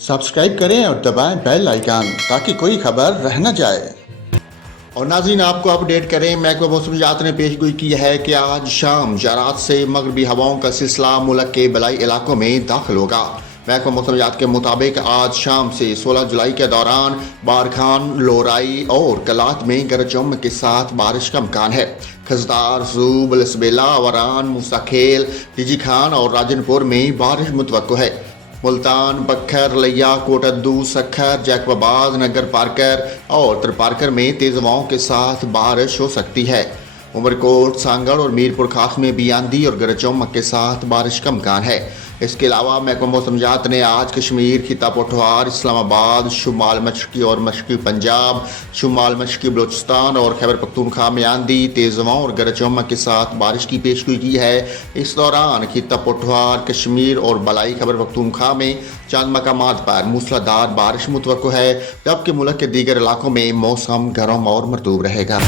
Subscribe करें और दबाएं बेल आइकन ताकि कोई खबर रह न जाए। और नाज़रीन, आपको अपडेट करें, महकमा मौसमियात ने पेशगोई की है कि आज शाम ज़रात से मगरबी हवाओं का सिलसिला मुल्क के बलाई इलाकों में दाखिल होगा। महकमा मौसमियात के मुताबिक आज शाम से 16 जुलाई के दौरान बारखान, लोराई और कलात में गरज चमक के साथ बारिश का इम्कान है। खजदार, ज़ूब, लसबेला, वरान, मूसाखेल, टीजी खान और राजनपुर में बारिश मुतवक्को है। मुल्तान, बखर, लिया, कोटद्दू, सखर, जैकबाबाद, नगर पार्कर और त्रिपार्कर में तेज हवाओं के साथ बारिश हो सकती है। उमरकोट, सांगड़ और मीरपुर खास में भी आंधी और गरज चमक के साथ बारिश का इम्कान है। इसके अलावा महकमा मौसमियात ने आज कश्मीर, खिता पठवार, इस्लामाबाद, शुमाल मशरकी और मशरकी पंजाब, शुमाल मशरकी बलोचिस्तान और खैबर पख्तूनख्वा में आंधी, तेज हवाओं और गरज चमक के साथ बारिश की पेशगोई की है। इस दौरान खिता पठवार, कश्मीर और बलाई खैबर पख्तूनख्वा में चंद मकामात पर मूसलाधार बारिश मुतवक्को है, जबकि मुल्क के दीगर इलाकों में मौसम गर्म और मरतूब रहेगा।